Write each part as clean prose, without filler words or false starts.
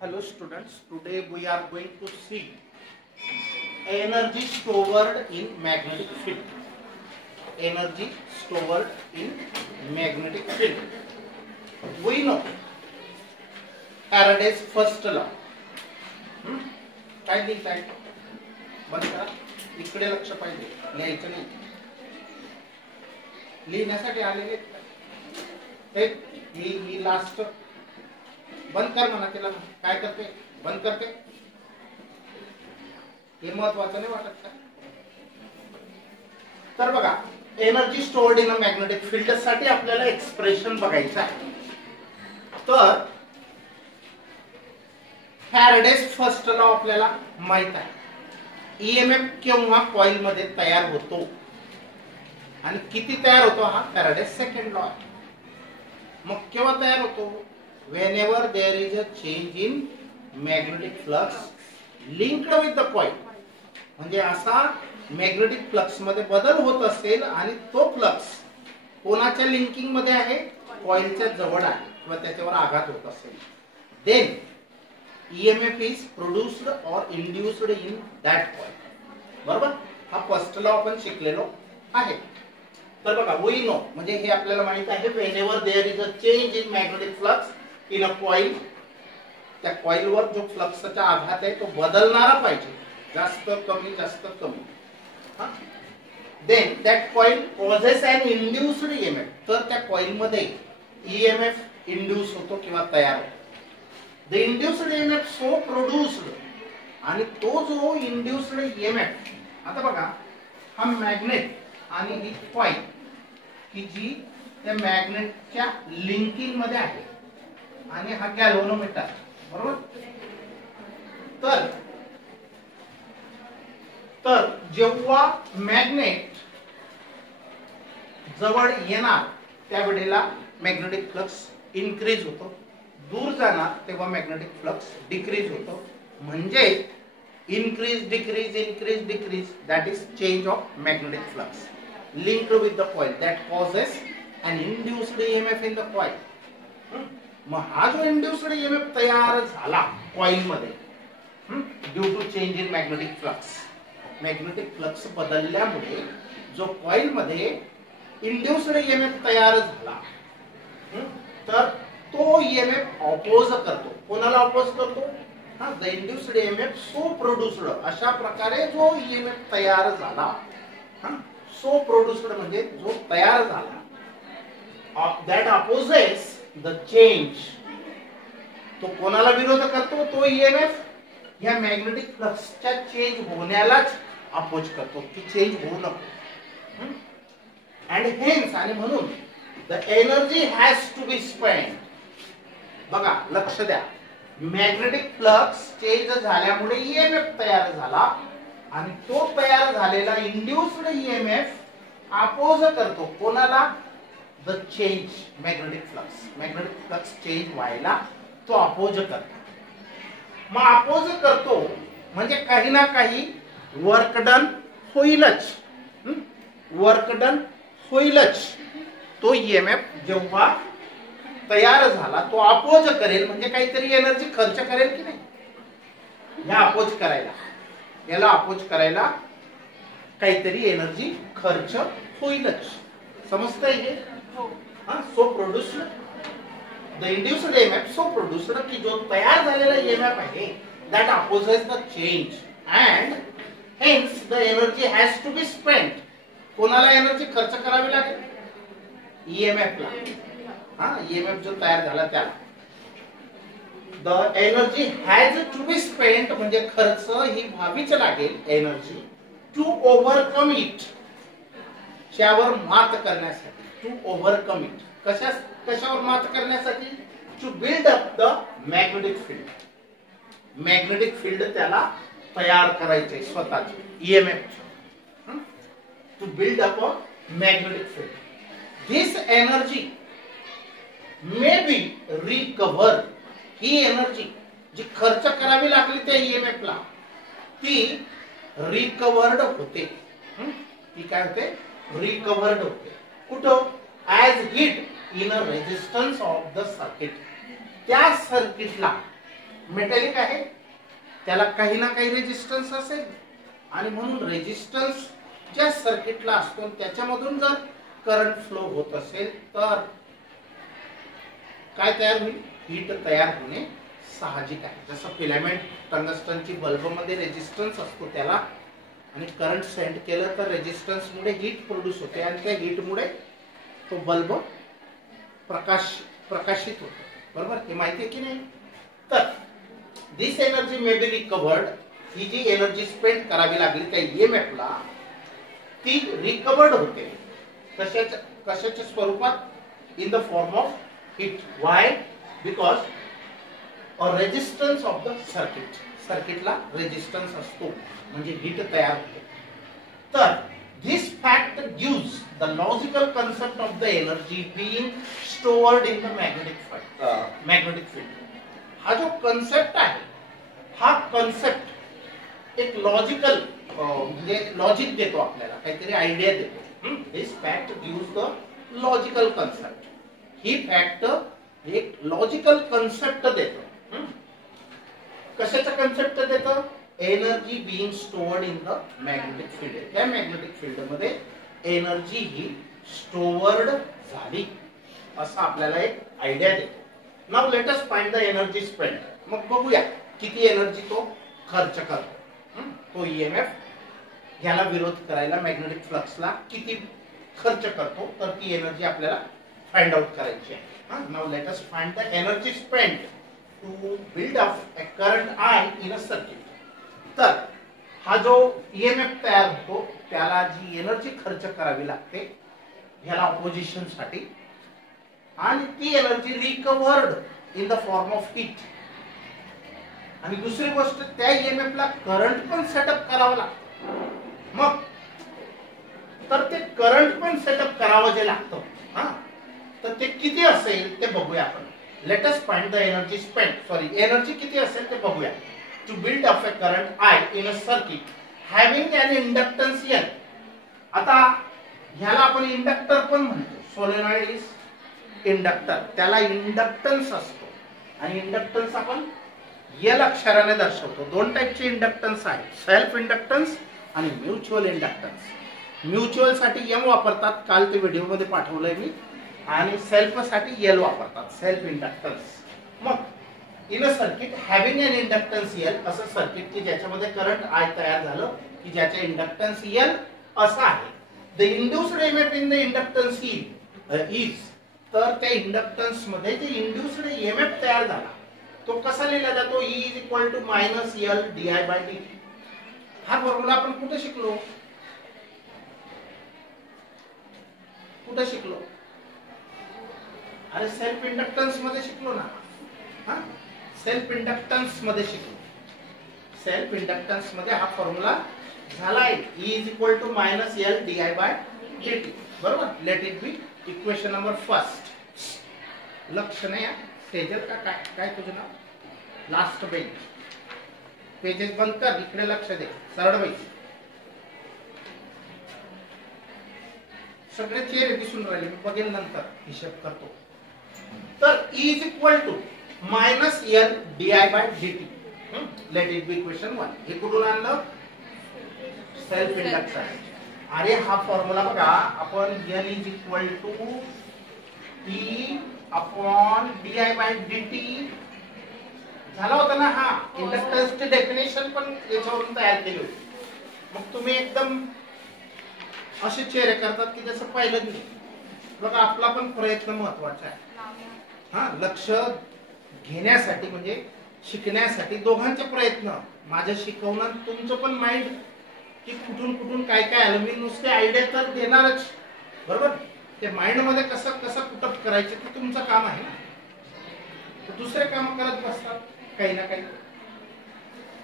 Hello students, today we are going to see energy stored in magnetic field. Energy stored in magnetic field. We know Faraday's first law. काय लिहिताय? बंद करा. इकडे लक्ष पाहिजे. लिहायचं नाही. लिहिण्यासाठी आलेले हे ही लास्ट बंद कर म्हणा तिला. काय करते? बंद करते. हे महत्वाचं नाही वाटत का? तर बघा, energy stored in a magnetic field साठी आपल्याला एक्सप्रेशन बघायचं आहे. तर फॅरेडेज फर्स्ट लॉ आपल्याला माहित आहे. ईएमएफ केव्हा कॉइल मध्ये तयार होतो आणि किती तयार होतो हा फॅरेडेज सेकंड लॉ आहे. मग केव्हा तयार होतो? whenever there is a change in magnetic flux linked with the coil. म्हणजे असा मॅग्नेटिक फ्लक्स मध्ये बदल होत असेल आणि तो फ्लक्स कोणाच्या लिंकिंग मध्ये आहे? कॉइलच्या जवळ आहे किंवा त्याच्यावर आघात होत असेल, then EMF is produced or induced in that coil. बरोबर? हा फर्स्ट लॉ आपण शिकलेलो आहे. तर बघा, we know म्हणजे हे आपल्याला माहित आहे, whenever there is a change in magnetic flux in a coil, त्या कॉइल वर जो फ्लक्सचा आघात आहे तो बदलणारा पाहिजे, जास्त कमी जास्त कमी. then that coil causes an induced EMF. तर त्या कॉइल मध्ये EMF इंड्यूस होतो किंवा तयार होतो. the induced EMF so produced, आणि तो जो इंड्यूस्ड EMF, आता बघा हा मॅग्नेट आणि ही कॉइल की जी त्या मॅग्नेटच्या लिंकिंग मध्ये आहे आणि हा गॅल्व्हनोमीटर, बरोबर? तर जेव्हा मॅग्नेट जवळ येणार त्यावेळेला मॅग्नेटिक फ्लक्स इन्क्रीज होतो, दूर जाणार तेव्हा मॅग्नेटिक फ्लक्स डिक्रीज होतो. म्हणजे increase decrease that is change of magnetic flux linked with the coil that causes an induced EMF in the coil. मग हा जो इंड्यूस्ड EMF तयार झाला कॉइल मध्ये due to change in magnetic flux, magnetic flux बदलल्यामुळे जो coil मध्ये induced EMF तयार झाला, तर तो EMF ऑपोज करतो. कोणाला ऑपोज करतो? The induced EMF so produced. अशा प्रकारे जो EMF तयार झाला, सो प्रोड्यूस्ड म्हणजे जो तयार झाला, दॅट अपोजेस द चेंज. तो कोणाला विरोध करतो? तो EMF या मॅग्नेटिक फ्लक्सच्या चेंज होण्यालाच अपोज करतो की चेंज होऊ नको. अँड हेन्स, आणि म्हणून the energy has to be spent. बघा, लक्ष द्या, मॅग्नेटिक फ्लक्स चेंज झाल्यामुळे EMF तयार झाला आणि तो तयार झालेला इंड्यूस्ड EMF अपोज करतो कोणाला? The change magnetic flux. Magnetic flux change व्हायला तो अपोज करतो. मग अपोज करतो म्हणजे काही ना काही वर्क डन होईलच. वर्क डन होईलच. तो EMF जेव्हा तयार झाला तो अपोज करेल म्हणजे काहीतरी एनर्जी खर्च करेल की नाही? या अपोज करायला, याला अपोज करायला काहीतरी एनर्जी खर्च होईलच. समजतंय हे? So produced the induced EMF so produced की जो तयार झालेला EMF आहे that opposes the change and hence the energy has to be spent. कोणाला एनर्जी खर्च करावी लागेल? EMF ला. EMF जो तयार झाला त्याला. The energy has to be spent म्हणजे खर्च ही व्हावीच लागेल एनर्जी टू ओव्हरकम इट. त्यावर मात करण्यासाठी. To overcome it. कशावर मात करण्यासाठी? To build up the magnetic field. Magnetic field त्याला तयार करायचे स्वतःचे EMF. To build up a magnetic field. This energy may be recover. ही एनर्जी जी खर्च करावी लागली त्या EMF ला ती रिकव्हर्ड होते. ती काय होते? रिकव्हर्ड होते. कुठं? As heat in a resistance of the circuit. त्या सर्किटला मेटॅलिक आहे, त्याला काही ना काही रेजिस्टन्स असेल आणि म्हणून रेजिस्टन्स ज्या सर्किटला असतो त्याच्यामधून जर करंट फ्लो होत असेल तर काय तयार होईल? हीट तयार होणे साहजिक आहे. जसं फिलामेंट टंगस्टनची बल्बमध्ये रेजिस्टन्स असतो त्याला, आणि करंट सेंड केलं तर रेजिस्टन्समुळे हीट प्रोड्यूस होते आणि त्या हीटमुळे तो बल्ब प्रकाशित होतो. बरोबर, हे माहिती आहे की नाही? तर this energy may be recovered, ही जी एनर्जी स्पेंड करावी लागली त्या EMF ला ती रिकवर्ड होते. कशाच्या स्वरूपात? In the form of heat. Why? Because a resistance of the circuit. सर्किटला रेजिस्टन्स असतो म्हणजे हीट तयार होते. तर this fact gives the logical concept of the energy being stored in the magnetic field. हा जो कन्सेप्ट आहे, हा कन्सेप्ट एक लॉजिकल म्हणजे लॉजिक देतो आपल्याला, काहीतरी आयडिया देतो. This fact gives the logical concept. ही फॅक्ट एक लॉजिकल कन्सेप्ट देतो. कशाचा कन्सेप्ट देतो? Energy being stored in the magnetic field. त्या मॅग्नेटिक फील्ड मध्ये एनर्जी ही स्टोअर्ड झाली असं आपल्याला एक आयडिया देतो. Now let us find the energy spend. मग बघूया किती एनर्जी तो खर्च करतो. तो EMF ह्याला विरोध करायला मॅग्नेटिक फ्लक्सला किती खर्च करतो, तर ती एनर्जी आपल्याला फाइंड आउट करायची आहे. Now let us find the energy spend to build up a current I in a circuit. तर हा जो EMF तयार होतो त्याला जी एनर्जी खर्च करावी लागते ह्याला ऑपोजिशन साठी, आणि ती energy recovered in the form of heat. आणि दुसरी गोष्ट, त्या EMF ला करंट पण सेटअप करावं लागतं. मग तर ते करंट पण सेटअप करावं जे लागतं, तर ते किती असेल ते बघूया आपण. Late us find the energy spend. Energy किती असेल ते बघूया. To build up a current I in a circuit having an inductance L. आता ह्याला आपण इंडक्टर पण म्हणतो. Solenoid is inductor. त्याला इंडक्टन्स असतो आणि इंडक्टन्स आपण L अक्षराने दर्शवतो. दोन टाइपचे इंडक्टन्स आहेत, सेल्फ इंडक्टन्स आणि म्युच्युअल इंडक्टन्स. म्युच्युअल साठी M वापरतात, काल ते व्हिडिओ मध्ये पाठवलंय मी, आणि सेल्फ साठी L वापरतात, सेल्फ इंडक्टन्स. मग in a circuit having an inductance L, असं सर्किट की ज्याच्यामध्ये करंट I तयार झालं की ज्याचे इंडक्टन्स L असं आहे. The induced EMF in the inductance is, तर त्या इंडक्टन्स मध्ये जे इंड्यूस्ड EMF तयार झाला तो कसा लिहिला जातो? E is equal to minus L di/dt. हा फॉर्म्युला आपण कुठे शिकलो? कुठे शिकलो? अरे सेल्फ इंडक्टन्स मध्ये शिकलो ना. सेल्फ इंडक्टन्स मध्ये शिकलो. सेल्फ इंडक्टन्स मध्ये हा फॉर्म्युला झालाय E is equal to minus L di/dt. बरोबर. Let it be equation number first. लक्ष नाही तेजल का काय तुझं नाव? Last page. पेजेस बंद कर, इकडे लक्ष दे, सरळ बैस. सगळे चेहरे दिसून राहिले, मी बघेन नंतर, हिशोब करतो. तर E is equal to minus L di/dt. Let it be equation 1. हे कुठून आणलं? Self inductance. अरे हा फॉर्म्युला बघा, आपण L is equal to E upon di/dt झाला होता ना. हा इंडक्टन्सची डेफिनेशन पण याच्यावरून तयार केली होती. मग तुम्ही एकदम असे चेहरे करतात की जसं पाहिलं नाही. बघा, आपला पण प्रयत्न महत्वाचा आहे. लक्ष घेण्यासाठी म्हणजे शिकण्यासाठी दोघांचे प्रयत्न. माझं शिकवणं, तुमचं पण माइंड की कुठून कुठून काय काय आलं. मी नुसते आयडिया तर देणारच, बरोबर. ते माइंड मध्ये कसं कसं पुटअप करायचं ते तुमचं काम आहे ना. दुसरे काम करत बसतात काही ना काही.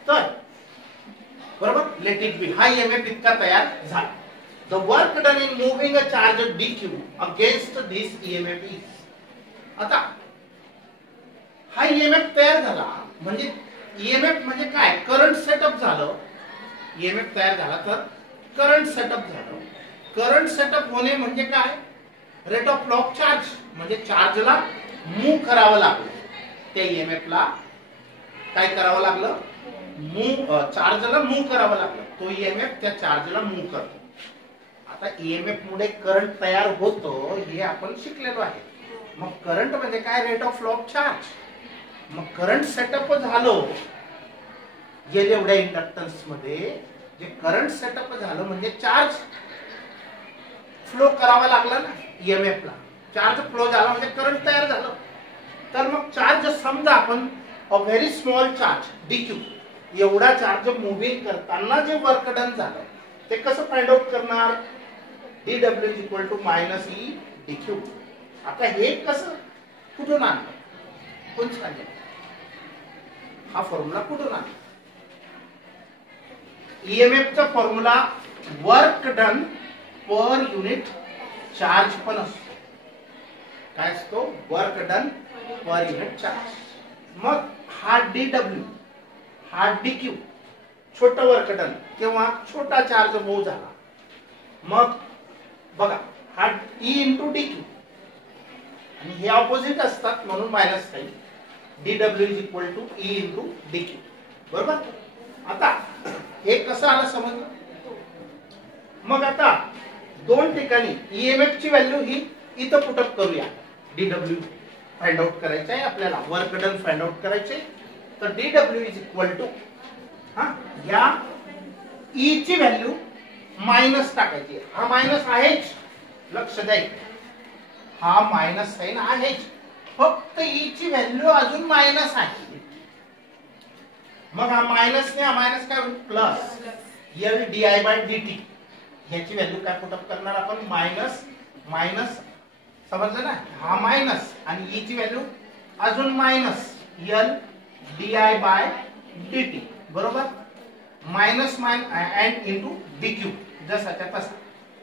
तर बरोबर, लेट इट बी. हा EMF इतका तयार झाला. The work done in moving a charge dq against this EMF is. आता हा EMF तयार झाला म्हणजे EMF म्हणजे काय? करंट सेटअप झालं. EMF तयार झाला तर करंट सेटअप झालं. करंट सेटअप होणे म्हणजे काय? Rate of flow of charge, म्हणजे चार्जला मूव्ह करावं लागलं त्या EMF ला काय करावं लागलं, चार्जला मूव्ह करावं लागलं. तो ईएमएफ त्या चार्जला मूव्ह करतो. आता ईएमएफ मुळे करंट तयार होतो हे आपण शिकलेलो आहे. मग करंट म्हणजे काय, rate of flow of charge. मग करंट सेटअप झालं एवढ्या इंडक्टन्स मध्ये, जे करंट सेटअप झालं म्हणजे चार्ज फ्लो करावा लागला ना ईएमएफ ला. चार्ज फ्लो झाला म्हणजे करंट तयार झालं. तर मग चार्ज समजा आपण a very small charge D Q, एवढा चार्ज मुव्हिंग करताना जे वर्क डन झालं ते कसं फाइंड आउट करणार, dw is equal to minus E D Q. आता हे कसं कुठून आणलं, कोण सांगेल, हा फॉर्म्युला कुठून आणला. ईएमएफ चा formula work done per unit charge पण असतो. काय असतो, work done per unit charge. मग हा डीडब्ल्यू हा डीक्यू, छोटा वर्क डन किंवा छोटा चार्ज मूव्ह झाला. मग बघा हा ई इंटू डीक्यू, आणि हे ऑपोजिट असतात म्हणून minus sign. D W is equal to E into D Q. बरोबर. आता हे कसं आलं समजलं. मग आता दोन ठिकाणी ईएमएफ ची व्हॅल्यू ही इथं पुटअप करूया. डीडब्ल्यू फाइंड आउट करायचं आहे आपल्याला, वर्क डन फाइंड आउट करायचे. तर डीडब्ल्यू इज इक्वल टू या ई ची व्हॅल्यू मायनस टाकायची. हा मायनस आहेच, लक्ष द्या, हा मायनस साइन आहेच, फक्त ई ची व्हॅल्यू अजून मायनस आहे. मग हा मायनस ने हा मायनस काय होईल, plus L D I by D T. ह्याची व्हॅल्यू काय पुटअप करणार आपण, मायनस मायनस, समजलं ना. हा मायनस आणि ई ची व्हॅल्यू अजून minus L D I by D T. बरोबर. Minus and into D Q, जसाच्या तसा.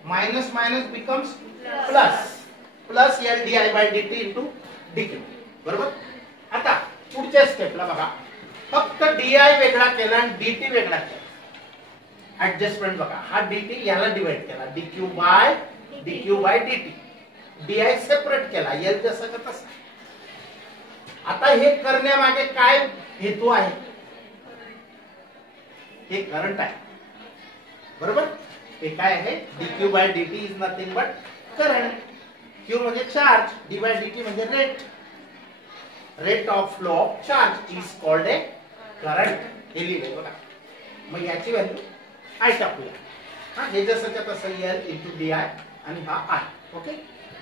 Minus minus becomes plus, plus L D I by D T into D Q. बरोबर. आता पुढच्या स्टेपला बघा, फक्त डी आय वेगळा केला आणि डी टी वेगळा केला. ऍडजस्टमेंट बघा, हा डी टी याला डिवाइड केला, D Q by D T. D I separate केला, एल जसाचा तसा. आता हे करण्यामागे काय हेतू आहे, हे करंट आहे. बरोबर. हे काय आहे, D Q by D T is nothing but current. Q म्हणजे charge, D by D T म्हणजे rate. Rate of flow of charge is called a current. हे लिहिले बघा. मग याची व्हॅल्यू आय टाकूया. हे जसंच्या तसं एल इंटू डी आय आणि हा आय. ओके.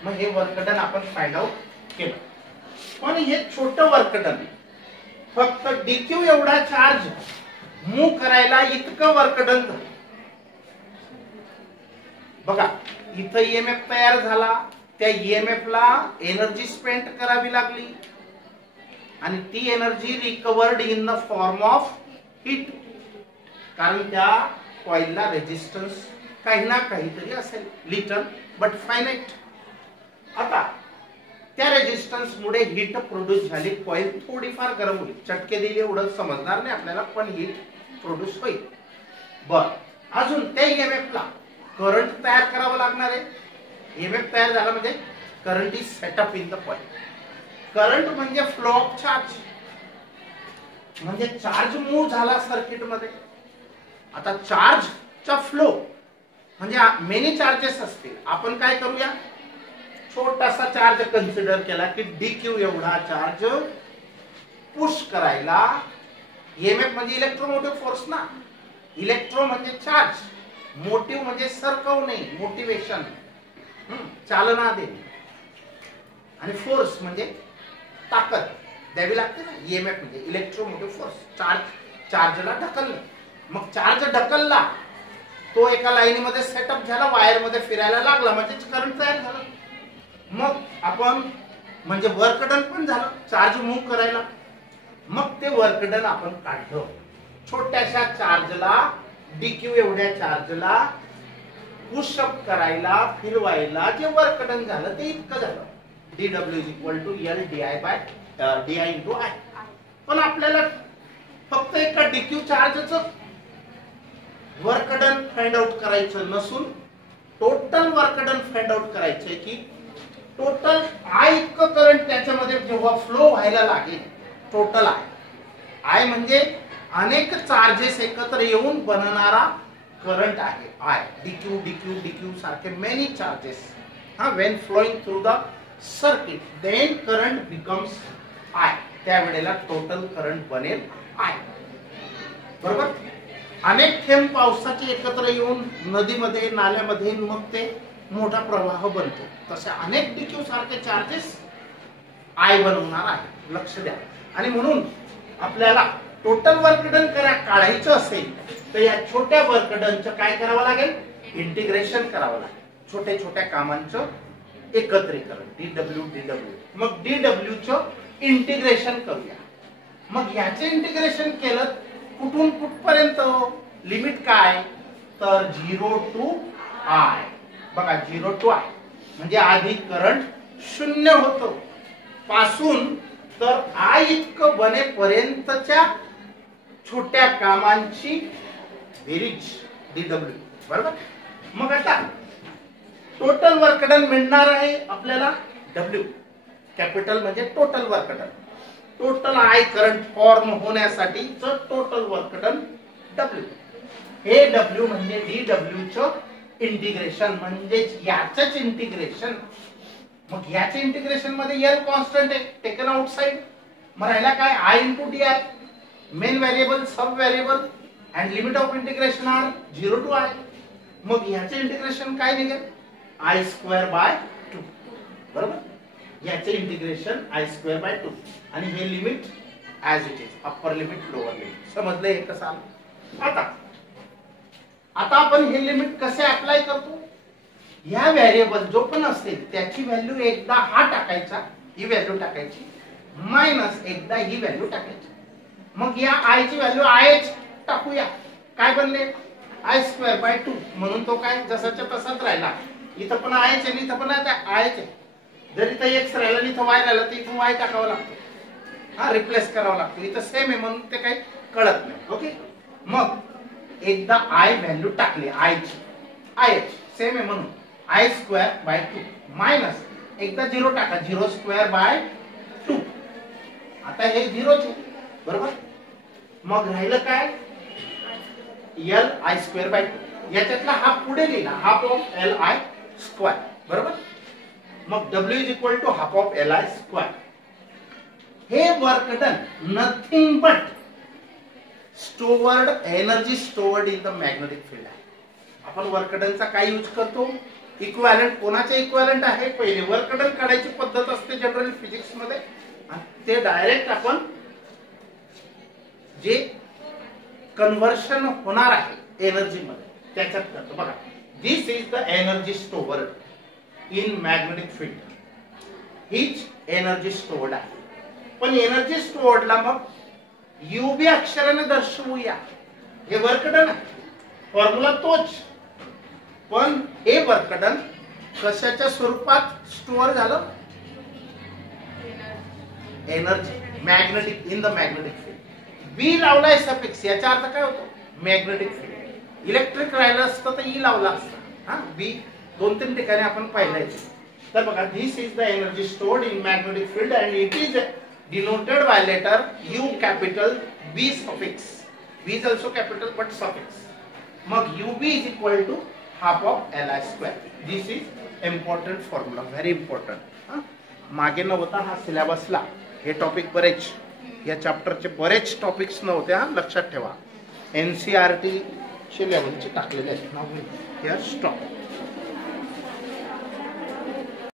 मग हे वर्क डन आपण फाइंड आउट केलं. पण हे छोटं वर्क डन, फक्त डीक्यू एवढा चार्ज मूव्ह करायला इतकं वर्क डन झालं. बघा इथं ईएमएफ तयार झाला, त्या ईएमएफ ला एनर्जी स्पेंड करावी लागली आणि ती energy recovered in the form of heat. कारण त्या कॉइलला रेजिस्टन्स काही ना काहीतरी असेल, लिटल बट फायनाइट. आता त्या रेजिस्टन्स मुळे हीट प्रोड्यूस झाली, कॉइल थोडीफार गरम होईल. चटके दिले एवढं समजणार नाही आपल्याला, पण हीट प्रोड्यूस होईल. बर, अजून त्या ईएमएफ ला करंट तयार करावं लागणार आहे. ईएमएफ तयार झाला म्हणजे current is setup in the coil. Current म्हणजे फ्लो ऑफ चार्ज, म्हणजे चार्ज मूव्ह झाला सर्किट मध्ये. आता चार्जचा फ्लो म्हणजे मेनी चार्जेस असतील. आपण काय करूया, छोटासा चार्ज कन्सिडर केला की डीक्यू एवढा चार्ज पुश करायला. ईएमएफ म्हणजे इलेक्ट्रोमोटिव्ह फोर्स ना. इलेक्ट्रो म्हणजे चार्ज, मोटिव्ह म्हणजे सरकवणे, मोटिवेशन, चालना देणे, आणि फोर्स म्हणजे ताकद द्यावी लागते ना. ईएमएफ म्हणजे इलेक्ट्रोमोटिव्ह फोर्स. चार्जला ढकललं. मग चार्ज ढकलला, तो एका लाईनीमध्ये सेटअप झाला, वायर मध्ये फिरायला लागला, म्हणजे करंट तयार झालं. मग आपण म्हणजे वर्क डन पण झालं चार्ज मूव्ह करायला. मग ते वर्क डन आपण काढलं. छोट्याशा चार्जला, डीक्यू एवढ्या चार्जला पुशअप करायला, फिरवायला जे वर्क डन झालं ते इतकं झालं. D W is equal to L D I by D I into I. पण आपल्याला फक्त एका डीक्यू चार्जचं वर्क डन फाइंड आउट करायचं नसून total work done find out करायचंय की टोटल आय इतकं करंट त्याच्यामध्ये जेव्हा फ्लो व्हायला लागेल, टोटल आय आय म्हणजे अनेक चार्जेस एकत्र येऊन बनणारा करंट आहे आय. डीक्यू डीक्यू डीक्यू सारखे many charges when flowing through the circuit then current becomes I. त्यावेळेला टोटल करंट बनेल आय. बरोबर. अनेक थेंब पावसाचे एकत्र येऊन नदीमध्ये नाल्यामध्ये मग ते मोठा प्रवाह बनतो. तसे अनेक डीक्यू सारखे चार्जेस आय बनवणार आहे. लक्ष द्या. आणि म्हणून आपल्याला टोटल वर्क डन काढायचं असेल तर या छोट्या वर्क डनचं काय करावं लागेल? इंटिग्रेशन करावं लागेल. छोट्या छोट्या कामांचं एकत्रीकरण डीडब्ल्यू डीडब्ल्यू. मग डीडब्ल्यू चं इंटिग्रेशन करूया. मग याचे इंटिग्रेशन केलं कुठून कुठपर्यंत? लिमिट काय? तर 0 to I. बघा 0 to I म्हणजे आधी करंट 0 होतं पासून तर I इतकं बनेपर्यंतच्या छोट्या कामांची बेरीज डीडब्ल्यू. बरोबर. मग आता टोटल वर्क डन मिळणार आहे आपल्याला डब्ल्यू. कॅपिटल म्हणजे total work done. Total I current form होण्यासाठीचं टोटल वर्क डन डब्ल्यू. हे डब्ल्यू म्हणजे डीडब्ल्यू चं इंटिग्रेशन म्हणजेच याचंच इंटिग्रेशन. मग याचे इंटिग्रेशन मध्ये एल कॉन्स्टंट आहे टेकन आउटसाइड. मग राहिला काय? I into D I. Main variable sub variable and limit of integration are 0 to I. मग याचे इंटिग्रेशन काय निघेल? I square by 2. बरोबर. याचे इंटिग्रेशन आय स्क्वेअर बाय 2 आणि हे limit as it is upper limit lower limit. समजलं हे कसं आलं? आता आपण हे लिमिट कसे अप्लाय करतो? ह्या व्हेरिएबल जो पण असेल त्याची व्हॅल्यू एकदा हा टाकायचा, ही व्हॅल्यू टाकायची, मायनस एकदा ही व्हॅल्यू टाकायची. मग या आय ची व्हॅल्यू आय टाकूया. काय बनले? I square by 2. म्हणून तो काय जसाच्या तसाच राहिला. इथं पण आयच आहे, इथं पण आयच आहे. जर इथं एक्स राहिला आणि इथं वाय राहिला तर इथं वाय टाकावं लागतो. रिप्लेस करावं लागतो. इथं सेम आहे म्हणून ते काही कळत नाही. ओके. मग एकदा आय व्हॅल्यू टाकली आय ची, आय सेम आहे म्हणून आय स्क्वेअर बाय 2 मायनस एकदा 0 टाका 0 स्क्वेअर बाय 2. आता हे 0 चे. बरोबर. मग राहिलं काय? L I square by 2. याच्यातला हाफ पुढे लिहिला half of L I square. बरोबर. मग W is equal to half of L I square. हे work done nothing but stored energy stored in the magnetic field आहे. आपण वर्क डनचा काय use करतो? इक्विव्हॅलंट. कोणाचे इक्विव्हॅलंट आहे? पहिले वर्क डन काढायची पद्धत असते जनरल फिजिक्स मध्ये. ते डायरेक्ट आपण जे कन्व्हर्शन होणार आहे एनर्जी मध्ये त्याच्यात करतो. बघा this is the energy stored in magnetic field. हीच एनर्जी स्टोअर्ड आहे. पण एनर्जी स्टोअर्डला मग युबी अक्षराने दर्शवूया. हे वर्क डन आहे. फॉर्म्युला तोच. पण हे वर्क डन कशाच्या स्वरूपात स्टोअर झालं? Energy magnetic in the magnetic field. B लावलाय सफिक्स याचा अर्थ काय होतो? Magnetic field. इलेक्ट्रिक राहिलं असतं तर ई लावला असता. बी 2-3 ठिकाणी आपण पाहिलंय. तर बघा this is the energy stored in magnetic field and it is denoted by letter U capital B suffix. B is also capital but suffix. मग UB is equal to half of Li square. This is important formula, very important. मागे नव्हता हा सिलेबसला. हे topic बरेच या चॅप्टरचे बरेच topics नव्हते. लक्षात ठेवा. NCERT चे लेवलचे टाकलेले आहेत. नाव स्टॉप.